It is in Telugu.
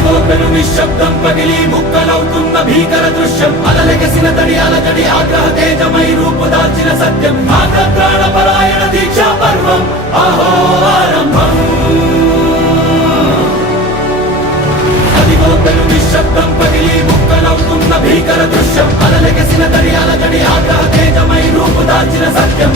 అదిగో పెను నిశ్శబ్దం పగిలి ముక్కలవుతున్న భీకర దృశ్యం అలలెగసిన తడి అలజడి ఆగ్రహ తేజమై రూపుదాల్చిన సత్యం ప్రాణపరాయణ దీక్షా పర్వం అహో ఆరంభం అదిగో పెను నిశ్శబ్దం పగిలి ముక్కలవుతున్న భీకర దృశ్యం అలలెగసిన తడి అలజడి ఆగ్రహ తేజమై రూపుదాల్చిన సత్యం